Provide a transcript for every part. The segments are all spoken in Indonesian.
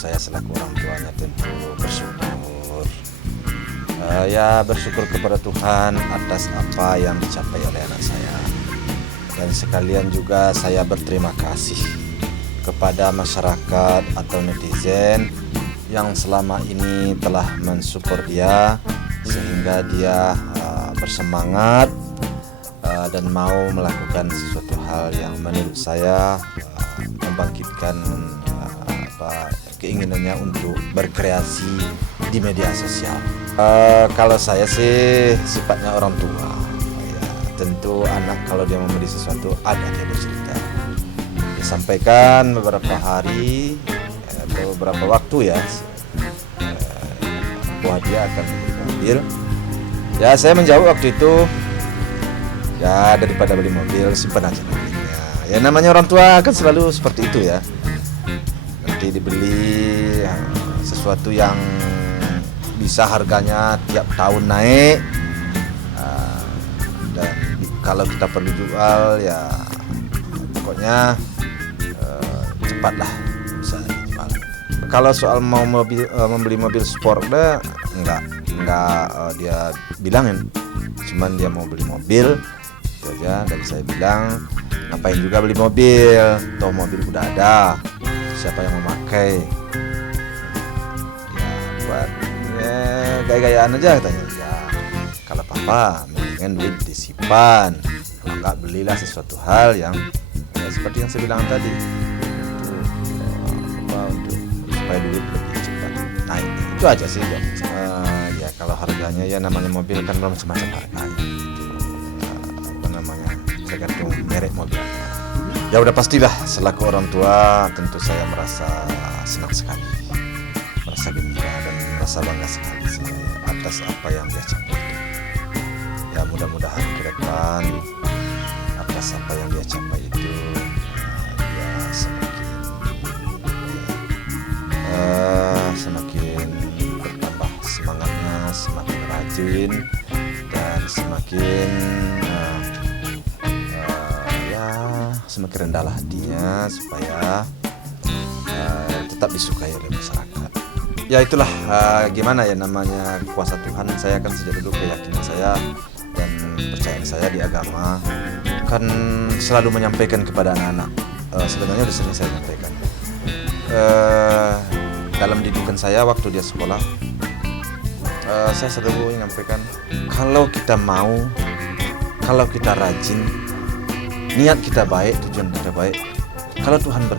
saya selaku orang tuanya tentu bersyukur. Ya bersyukur kepada Tuhan atas apa yang dicapai oleh anak saya. Dan sekalian juga saya berterima kasih kepada masyarakat atau netizen yang selama ini telah mensupport dia sehingga dia bersemangat dan mau melakukan sesuatu hal yang menurut saya membangkitkan keinginannya untuk berkreasi di media sosial. Kalau saya sih sifatnya orang tua, ya, tentu anak kalau dia memberi sesuatu ada dia bercerita. Dia sampaikan beberapa hari atau beberapa waktu ya bahwa dia akan beli mobil. Ya saya menjawab waktu itu, ya daripada beli mobil simpan aja mobilnya. Ya namanya orang tua kan selalu seperti itu ya. Nanti dibeli sesuatu yang bisa harganya tiap tahun naik, dan kalau kita perlu jual ya pokoknya cepatlah bisa dijual. Kalau soal mau membeli mobil sport enggak dia bilangin, cuman dia mau beli mobil itu aja. Dan saya bilang ngapain juga beli mobil, toh mobil udah ada, siapa yang memakai, ya buat gaya-gayaan aja katanya. Ya kalau papa mendingan duit disimpan, kalau enggak belilah sesuatu hal yang ya, seperti yang saya bilang tadi untuk supaya duit lebih cepat naik. Itu aja sih ya kalau harganya ya namanya mobil kan macam-macam harganya tergantung merek mobilnya. Ya udah pastilah selaku orang tua tentu saya merasa senang sekali, merasa gembira dan merasa bangga sekali atas apa yang dia capai. Ya mudah-mudahan ke depan atas apa yang dia capai itu dia semakin bertambah semangatnya, semakin rajin dan semakin semakin rendahlah hatinya supaya tetap disukai oleh masyarakat. Ya itulah gimana ya namanya kuasa Tuhan. Saya kan sejak dulu keyakinan saya dan percayaan saya di agama kan selalu menyampaikan kepada anak-anak. Sebenarnya sudah sering saya sampaikan dalam didikan saya waktu dia sekolah. Saya selalu menyampaikan kalau kita mau, kalau kita rajin, niat kita baik, tujuan kita baik, kalau Tuhan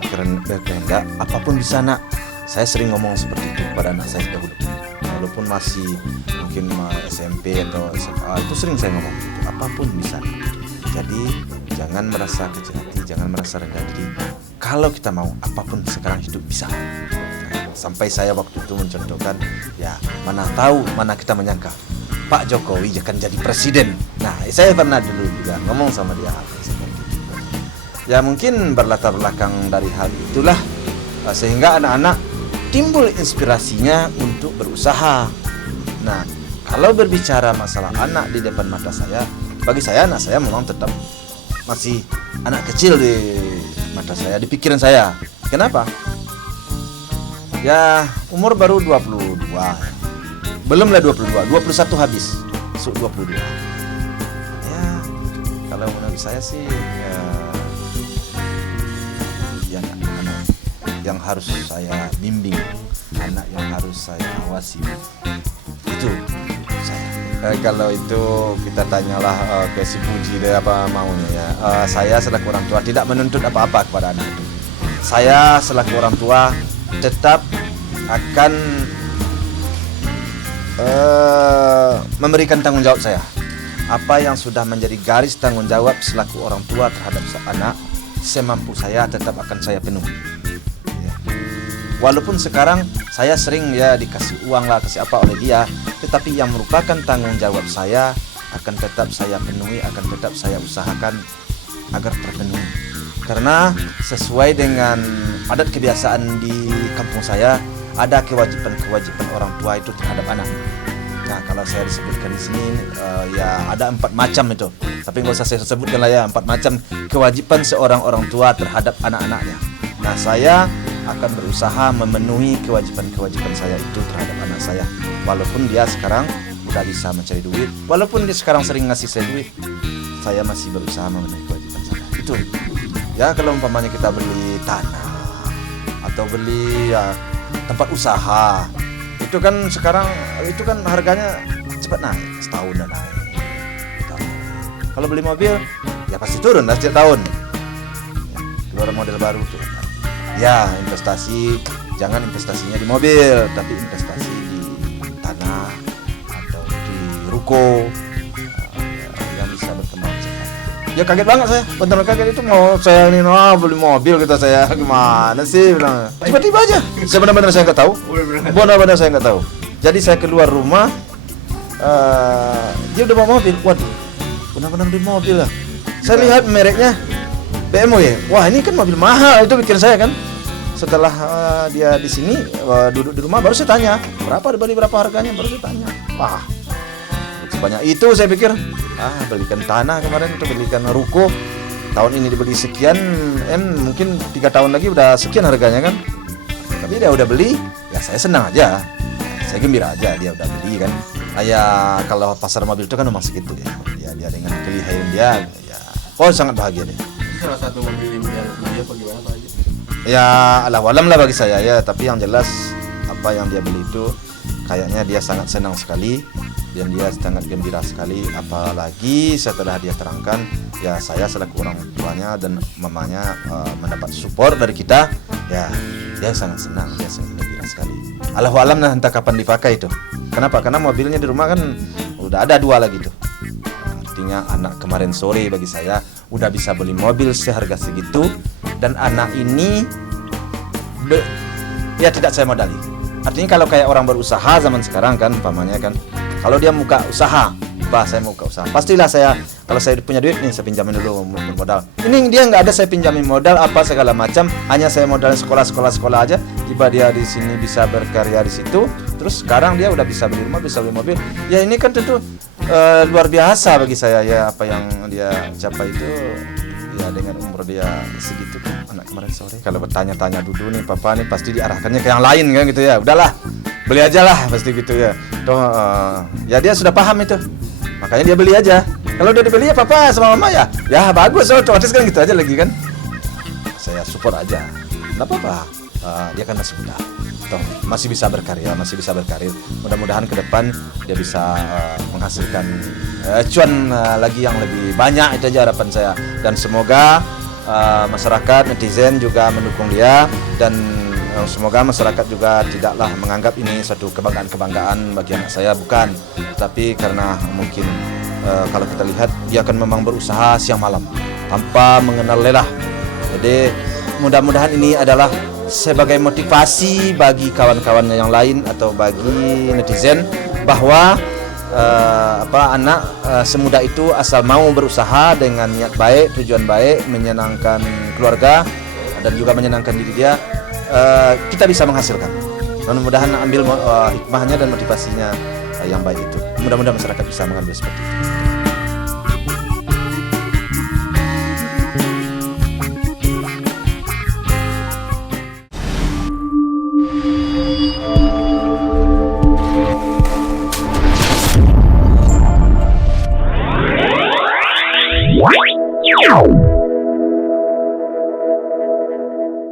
berkehendak apapun bisa nak. Saya sering ngomong seperti itu kepada anak saya dahulu, walaupun masih mungkin SMP atau SMA, itu sering saya ngomong gitu, apapun bisa nak. Jadi jangan merasa kecil hati, jangan merasa rendah diri. Kalau kita mau, apapun sekarang hidup bisa. Sampai saya waktu itu mencontohkan, ya mana tahu, mana kita menyangka Pak Jokowi akan jadi presiden. Nah saya pernah dulu juga ngomong sama dia ya, mungkin berlatar belakang dari hal itulah sehingga anak-anak timbul inspirasinya untuk berusaha. Nah, kalau berbicara masalah anak di depan mata saya, bagi saya anak saya memang tetap masih anak kecil di mata saya, di pikiran saya. Kenapa? Ya, umur baru 22. Belumlah 22, 21 habis. Masuk 22. Ya, kalau menurut saya sih yang harus saya bimbing, anak yang harus saya awasi, itu saya. Kalau itu kita tanyalah ke si Puji dia apa maunya ya. Saya selaku orang tua tidak menuntut apa-apa kepada anak itu. Saya selaku orang tua tetap akan memberikan tanggung jawab saya. Apa yang sudah menjadi garis tanggung jawab selaku orang tua terhadap anak, semampu saya tetap akan saya penuhi. Walaupun sekarang saya sering ya dikasih uang lah, kasih apa oleh dia, tetapi yang merupakan tanggung jawab saya akan tetap saya penuhi, akan tetap saya usahakan agar terpenuhi. Karena sesuai dengan adat kebiasaan di kampung saya, ada kewajiban-kewajiban orang tua itu terhadap anak. Nah kalau saya disebutkan di sini ya ada 4 macam itu, tapi nggak usah saya sebutkan lah ya, 4 macam kewajiban seorang orang tua terhadap anak-anaknya. Nah saya akan berusaha memenuhi kewajiban-kewajiban saya itu terhadap anak saya. Walaupun dia sekarang udah bisa mencari duit, walaupun dia sekarang sering ngasih saya duit, saya masih berusaha memenuhi kewajiban saya. Itu ya, kalau umpamanya kita beli tanah atau beli ya, tempat usaha, itu kan sekarang itu kan harganya cepat naik, setahun udah naik. Kalau beli mobil ya pasti turun lah setiap tahun. Keluar model baru tuh. Ya, investasi, jangan investasinya di mobil, tapi investasi di tanah atau di ruko yang bisa berkembang cepat. Ya kaget banget saya, bener kaget itu mau saya ini beli mobil kita saya gimana sih bilang. Tiba-tiba aja, saya benar-benar saya nggak tahu. Benar-benar saya nggak tahu. Jadi saya keluar rumah, dia udah bawa mobil, waduh, benar-benar beli mobil lah. Saya lihat mereknya BMW. Wah, ini kan mobil mahal, itu pikir saya kan. Setelah dia di sini duduk di rumah, baru saya tanya berapa dibeli, berapa harganya, baru saya tanya. Wah, sebanyak itu saya pikir. Belikan tanah kemarin, itu belikan ruko. Tahun ini dibeli sekian, mungkin 3 tahun lagi udah sekian harganya kan. Tapi dia udah beli, ya saya senang aja. Saya gembira aja dia udah beli kan. Ya kalau pasar mobil itu kan memang segitu ya. Dia dengan pilihan dia, ya, sangat bahagia deh. Salah satu mobil impian dia apa gimana Pak Haji? Ya alam lah bagi saya ya, tapi yang jelas apa yang dia beli itu kayaknya dia sangat senang sekali dan dia sangat gembira sekali, apalagi setelah dia terangkan ya saya selaku orang tuanya dan mamanya mendapat support dari kita, ya dia sangat senang, dia sangat gembira sekali. Allahu alam nah entah kapan dipakai itu. Kenapa? Karena mobilnya di rumah kan udah ada 2 lagi tuh. Artinya anak kemarin sore bagi saya udah bisa beli mobil seharga segitu, dan anak ini ya tidak saya modali. Artinya kalau kayak orang berusaha zaman sekarang kan, umpamanya kan, kalau dia buka usaha, saya mau buka usaha, pastilah saya, kalau saya punya duit nih saya pinjamin dulu modal. Ini dia nggak ada, saya pinjamin modal apa segala macam, hanya saya modalin sekolah aja. Tiba dia di sini bisa berkarya di situ, terus sekarang dia udah bisa beli rumah, bisa beli mobil. Ya ini kan tentu luar biasa bagi saya ya, apa yang dia capai itu ya dengan umur dia segitu kan, anak kemarin sore. Kalau bertanya-tanya dulu nih papa nih pasti diarahkannya ke yang lain kan gitu ya. Udahlah, beli aja lah pasti gitu ya. Toh ya dia sudah paham itu. Makanya dia beli aja. Kalau udah dibeli ya papa sama mama ya bagus, otomatis kan gitu aja lagi kan. Saya support aja. Enggak apa-apa. Dia kan masih muda. Toh masih bisa berkarya, masih bisa berkarir. Mudah-mudahan ke depan dia bisa menghasilkan cuan lagi yang lebih banyak, itu aja harapan saya. Dan semoga masyarakat, netizen juga mendukung dia, dan semoga masyarakat juga tidaklah menganggap ini suatu kebanggaan bagi anak saya, bukan. Tapi karena mungkin kalau kita lihat dia akan memang berusaha siang malam tanpa mengenal lelah. Jadi mudah-mudahan ini adalah sebagai motivasi bagi kawan-kawannya yang lain atau bagi netizen bahwa anak semuda itu asal mau berusaha dengan niat baik, tujuan baik, menyenangkan keluarga dan juga menyenangkan diri dia, kita bisa menghasilkan. Mudah-mudahan ambil hikmahnya dan motivasinya yang baik itu. Mudah-mudahan masyarakat bisa mengambil seperti itu.